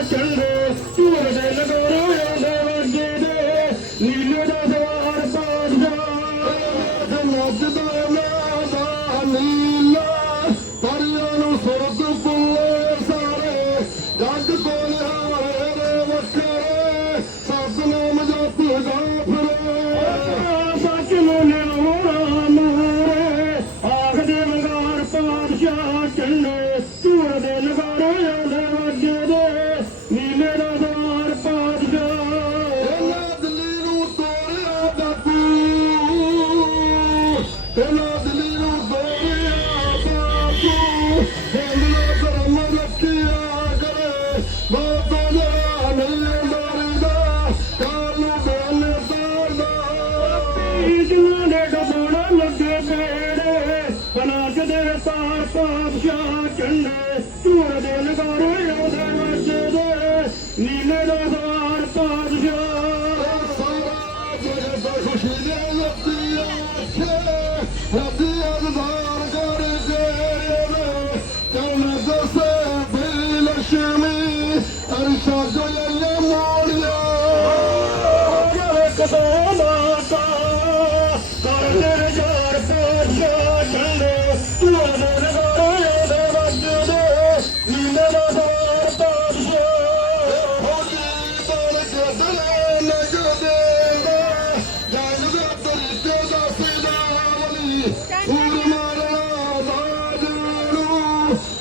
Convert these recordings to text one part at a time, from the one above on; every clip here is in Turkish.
Thank you. ದೇವ ಸಾಪ ಚಂದ ತೂರ ದೇವ ಗಾರೋ ದೇವ ಚೇದ ನೀಲ ದಾರ ಸಾಧ ಖುಷಿ ರಬ್ಬಿ ಅದಾರ ಗಾರೆ ಕರ್ಮದ ಸೇ ಲಕ್ಷ್ಮಿ ಅರ್ಷ ಜೊಲ್ಲ ಮೋಡಿಯ ile gözümde Yaylıdır cezasıyla Ali Uğurlara dağdırı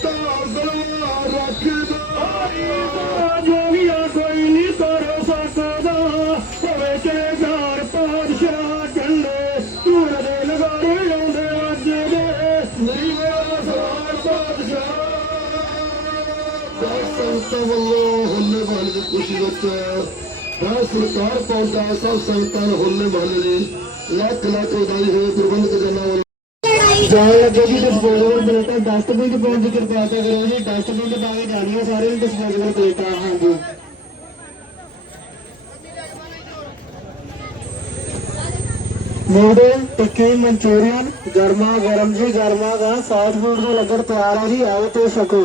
Dağdırı rakıda Ayda ceviya soylu sarı fasada Ve kezar padişah geldi Dura deli garı yandı azide Niye sar padişah Estağfurullah, Allah validek koşu doktor. ਸਵਾਰ ਪਾਦਸ਼ਾਹ ਸੰਤਾਂ ਵੱਲੋਂ ਹੋਲੇ ਮਹੱਲੇ ਦੀ ਖੁਸ਼ੀ ਵਿੱਚ ਮੈਂ ਸਰਕਾਰ ਪਹੁੰਚਾ ਸਭ ਸੰਤਾਂ ਨੂੰ ਹੋਲੇ ਮਹੱਲੇ ਦੀ ਲੱਖ ਲੱਖ ਵਧਾਈ ਹੋਵੇ ਪ੍ਰਬੰਧਕ ਜਨਾਂ ਵੱਲੋਂ ਜਾਣ ਲੱਗੇ ਜੀ ਡਿਸਪੋਜ਼ੇਬਲ ਪਲੇਟਾਂ ਡਸਟਬਿਨ ਚ ਪਾਉਣ ਦੀ ਕਿਰਪਾਲਤਾ ਕਰੋ ਜੀ ਡਸਟਬਿਨ ਚ ਪਾ ਕੇ ਜਾਣੀਆਂ ਸਾਰੇ ਨੂੰ ਡਿਸਪੋਜ਼ੇਬਲ ਪਲੇਟਾਂ ਹਾਂਜੀ ਨੂਡਲ ਟਿੱਕੀ ਮਨਚੂਰੀਅਨ ਗਰਮਾ ਗਰਮ ਜੀ ਗਰਮਾ ਦਾ ਸਾਊਥ ਫੂਡ ਦਾ ਲੰਗਰ ਤਿਆਰ ਹੈ ਜੀ ਆਓ ਤੇ ਛਕੋ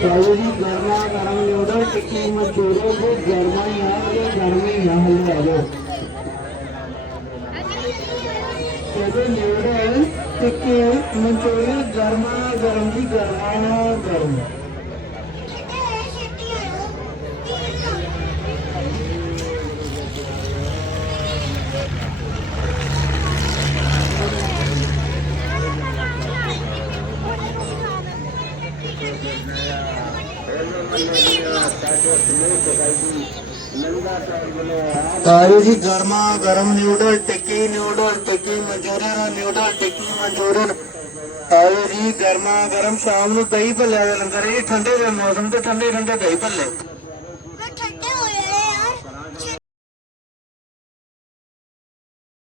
गर्मा गरमा गरम गर्मा गर्म मचूरियों को गरमा यहाँ के गर्मी यहाँ ले आओ ਆਇਓ ਜੀ, ਗਰਮਾ ਗਰਮ noodle, tikki noodle, tikki Manchurian, noodle, tikki Manchurian. ਆਇਓ ਜੀ, ਗਰਮਾ ਗਰਮ ਸ਼ਾਮ ਨੂੰ ਦਹੀਂ ਭੱਲਿਆ ਦਾ ਲੰਗਰ, ਇਹ ਠੰਡੇ ਦੇ ਮੌਸਮ ਤੇ ਠੰਡੇ ਠੰਡੇ ਦਹੀਂ ਭੱਲੇ।